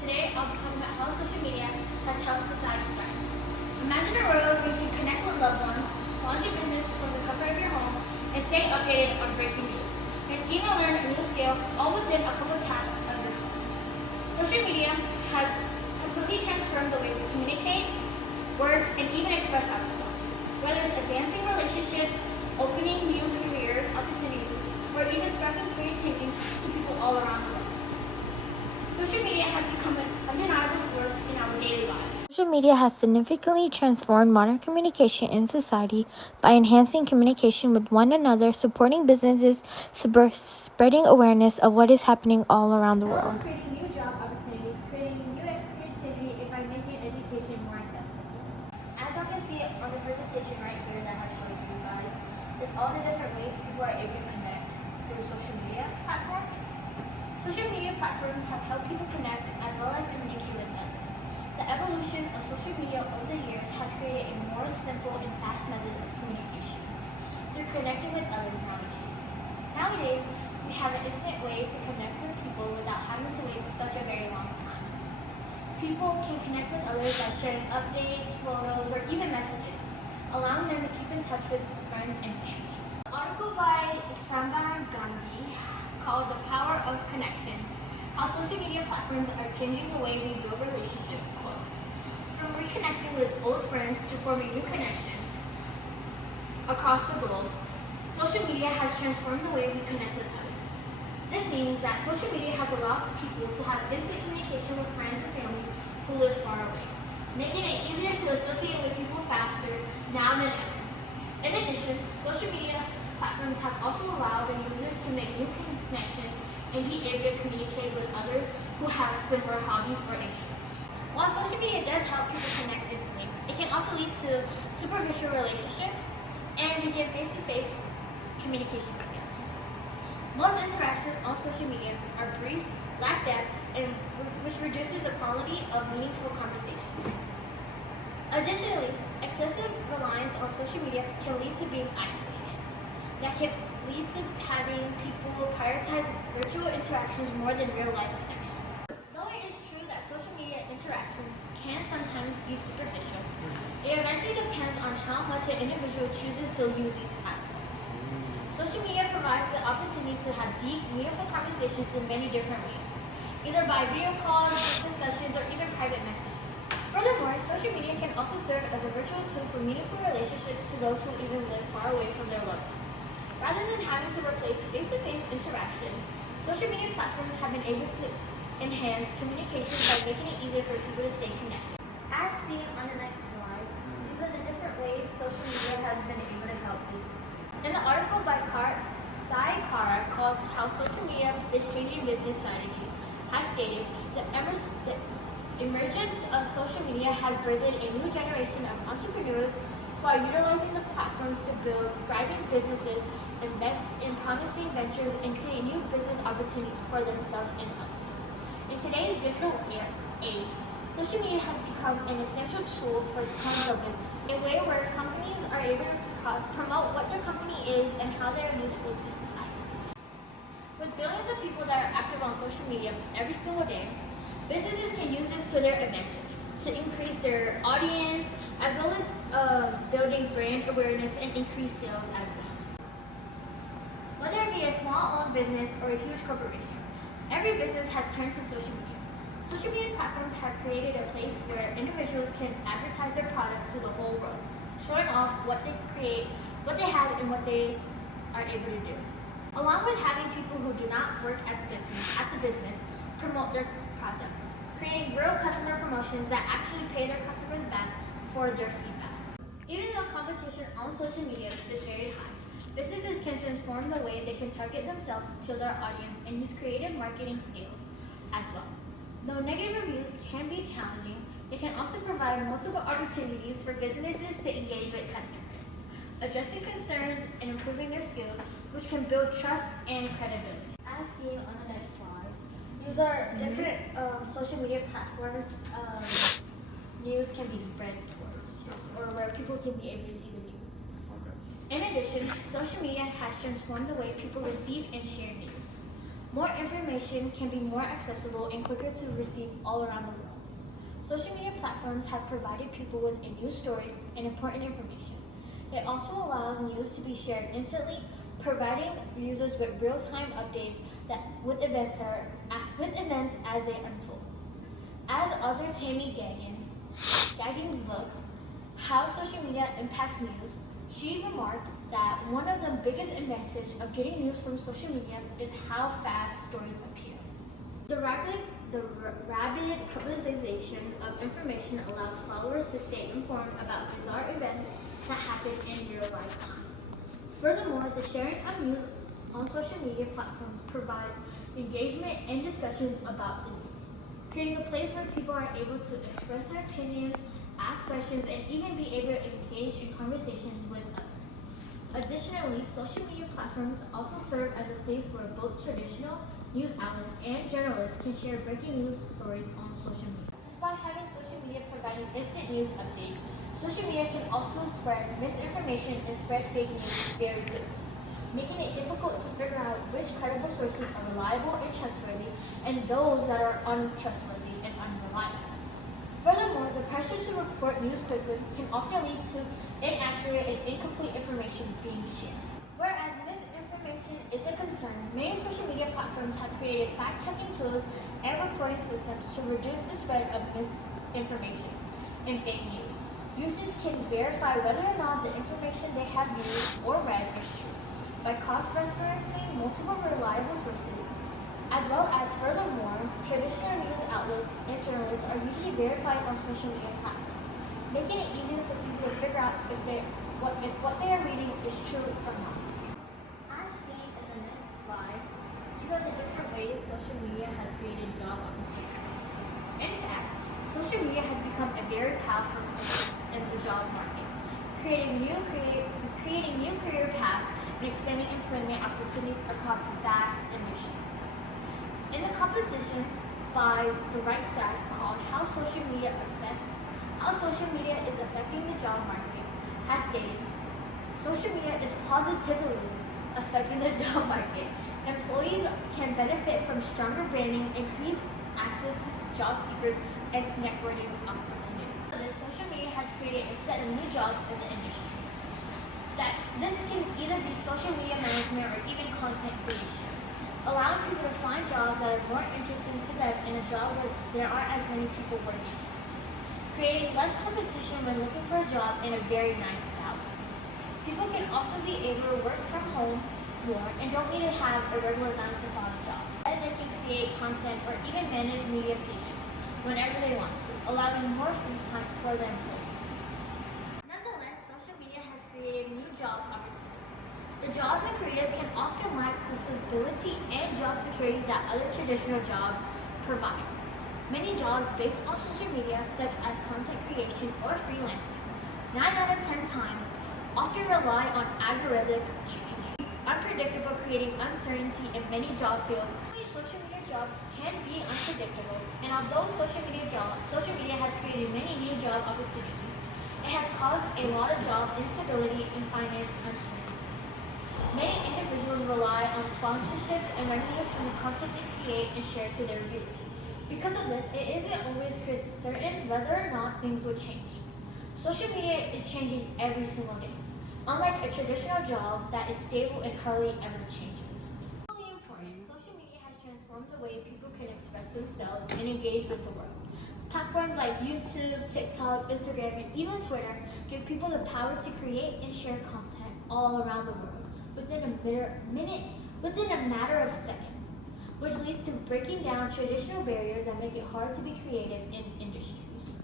Today I'll be talking about how social media has helped society thrive. Imagine a world where you can connect with loved ones, launch your business from the comfort of your home, and stay updated on breaking news. And even learn a new skill all within a couple taps of your phone. Social media has completely transformed the way we communicate, work, and even express ourselves. Whether it's advancing relationships, opening new career opportunities, or even sparking creativity to people all around the world. Social media has become an undeniable force in our daily lives. Social media has significantly transformed modern communication in society by enhancing communication with one another, supporting businesses, spreading awareness of what is happening all around the world. Creating new job opportunities, creating new creativity by making education more accessible. As you can see on the presentation right here that I've showed you guys, is all the different ways people are able to connect through social media platforms. Social media platforms have helped people connect as well as communicate with others. The evolution of social media over the years has created a more simple and fast method of communication through connecting with others nowadays. Nowadays, we have an instant way to connect with people without having to wait such a very long time. People can connect with others by sharing updates, photos, or even messages, allowing them to keep in touch with friends and families. An article by Sambhar Gandhi called The Power of Connections, how social media platforms are changing the way we build relationships close. From reconnecting with old friends to forming new connections across the globe, social media has transformed the way we connect with others. This means that social media has allowed people to have instant communication with friends and families who live far away, making it easier to associate with people faster now than ever. In addition, social media platforms have also allowed the users to make new connections and be able to communicate with others who have similar hobbies or interests. While social media does help people connect instantly, it can also lead to superficial relationships and begin face-to-face communication skills. Most interactions on social media are brief, lack depth, and which reduces the quality of meaningful conversations. Additionally, excessive reliance on social media can lead to being isolated. That can lead to having people prioritize virtual interactions more than real-life connections. Though it is true that social media interactions can sometimes be superficial, it eventually depends on how much an individual chooses to use these platforms. Social media provides the opportunity to have deep, meaningful conversations in many different ways, either by video calls, group discussions, or even private messages. Furthermore, social media can also serve as a virtual tool for meaningful relationships to those who even live far away from their loved ones. Rather than having to replace face-to-face interactions, social media platforms have been able to enhance communication by making it easier for people to stay connected. As seen on the next slide, these are the different ways social media has been able to help businesses. In the article by Sai Kara called How Social Media is Changing Business Strategies, has stated the emergence of social media has birthed a new generation of entrepreneurs who are utilizing the platforms to build thriving businesses, invest in promising ventures, and create new business opportunities for themselves and others. In today's digital age, social media has become an essential tool for tons of business, a way where companies are able to promote what their company is and how they are useful to society. With billions of people that are active on social media every single day, businesses can use this to their advantage to increase their audience, as well as building brand awareness and increase sales as well. Whether it be a small-owned business or a huge corporation, every business has turned to social media. Social media platforms have created a place where individuals can advertise their products to the whole world, showing off what they create, what they have, and what they are able to do. Along with having people who do not work at the business promote their products, creating real customer promotions that actually pay their customers back for their feedback. Even though competition on social media is very high, businesses can transform the way they can target themselves to their audience and use creative marketing skills as well. Though negative reviews can be challenging, it can also provide multiple opportunities for businesses to engage with customers, addressing concerns and improving their skills, which can build trust and credibility. As seen on the next slides, these are different social media platforms news can be spread towards, or where people can be able to see the news. In addition, social media has transformed the way people receive and share news. More information can be more accessible and quicker to receive all around the world. Social media platforms have provided people with a news story and important information. It also allows news to be shared instantly, providing users with real-time updates with events as they unfold. As author Tammy Gaggins books, How Social Media Impacts News, she remarked that one of the biggest advantages of getting news from social media is how fast stories appear. The rapid publicization of information allows followers to stay informed about bizarre events that happen in real lifetime. Furthermore, the sharing of news on social media platforms provides engagement and discussions about the news, creating a place where people are able to express their opinions, ask questions, and even be able to engage in conversations with others. Additionally, social media platforms also serve as a place where both traditional news outlets and journalists can share breaking news stories on social media. Despite having social media providing instant news updates, social media can also spread misinformation and spread fake news very quickly, making it difficult to figure out which credible sources are reliable and trustworthy and those that are untrustworthy and unreliable. Furthermore, the pressure to report news quickly can often lead to inaccurate and incomplete information being shared. Whereas misinformation is a concern, many social media platforms have created fact-checking tools and reporting systems to reduce the spread of misinformation and fake news. Users can verify whether or not the information they have viewed or read is true by cross-referencing multiple reliable sources, as well as furthermore, traditional news outlets and journalists are usually verified on social media platforms, making it easier for people to figure out if what they are reading is true or not. As seen in the next slide, these are the different ways social media has created job opportunities. In fact, social media has become a very powerful force in the job market, creating new career paths and expanding employment opportunities across vast industries. In the composition by the right staff called How Social Media is Affecting the Job Market has stated, social media is positively affecting the job market. Employees can benefit from stronger branding, increased access to job seekers, and networking opportunities. Social media has created a set of new jobs in the industry. This can either be social media management or even content creation, allowing people to find jobs that are more interesting to them in a job where there aren't as many people working, creating less competition when looking for a job and a very nice salary. People can also be able to work from home more and don't need to have a regular 9-to-5 job. And they can create content or even manage media pages whenever they want to, allowing more free time for their employees. Nonetheless, social media has created new job opportunities. The jobs and careers can often lack the stability and job security that other traditional jobs provide. Many jobs based on social media, such as content creation or freelancing, 9 out of 10 times often rely on algorithmic changing, unpredictable, creating uncertainty in many job fields. Social media jobs can be unpredictable, and although social media has created many new job opportunities, it has caused a lot of job instability and finance uncertainty. Many individuals rely on sponsorships and revenues from the content they create and share to their viewers. Because of this, it isn't always certain whether or not things will change. Social media is changing every single day, unlike a traditional job that is stable and hardly ever changes. Really important, social media has transformed the way people can express themselves and engage with the world. Platforms like YouTube, TikTok, Instagram, and even Twitter give people the power to create and share content all around the world within a matter of seconds, which leads to breaking down traditional barriers that make it hard to be creative in industries.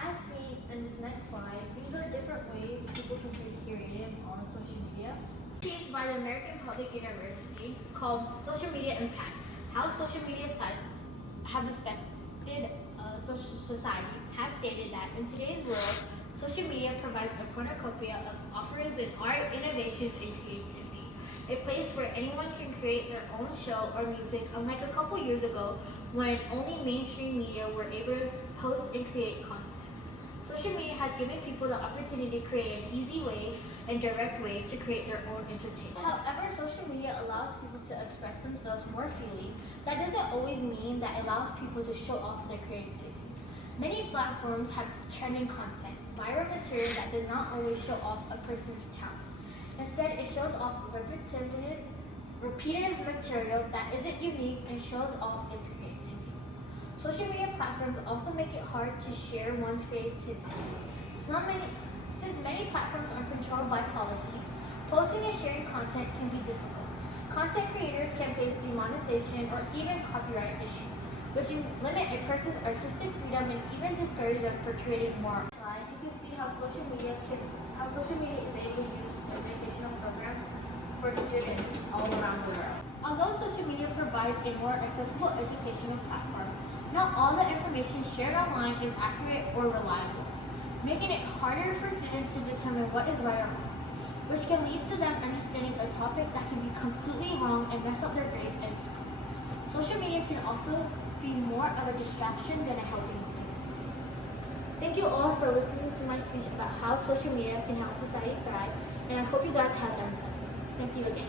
As seen in this next slide, these are different ways people can be creative on social media. A piece by the American Public University called Social Media Impact, How Social Media Sites Have Affected Society has stated that in today's world, social media provides a cornucopia of offerings in art, innovations, and creativity. A place where anyone can create their own show or music, unlike a couple years ago when only mainstream media were able to post and create content. Social media has given people the opportunity to create an easy way and direct way to create their own entertainment. However, social media allows people to express themselves more freely. That doesn't always mean that it allows people to show off their creativity. Many platforms have trending content, viral material that does not always show off a person's talent. Instead, it shows off repeated material that isn't unique and shows off its creativity. Social media platforms also make it hard to share one's creativity. Since many platforms are controlled by policies, posting and sharing content can be difficult. Content creators can face demonetization or even copyright issues, which can limit a person's artistic freedom and even discourage them from creating more. You can see how social media is able to use educational programs for students all around the world. Although social media provides a more accessible educational platform, not all the information shared online is accurate or reliable, making it harder for students to determine what is right or wrong, which can lead to them understanding a topic that can be completely wrong and mess up their grades in school. Social media can also be more of a distraction than a helping mechanism. Thank you all for listening to my speech about how social media can help society thrive, and I hope you guys have done something. Thank you again.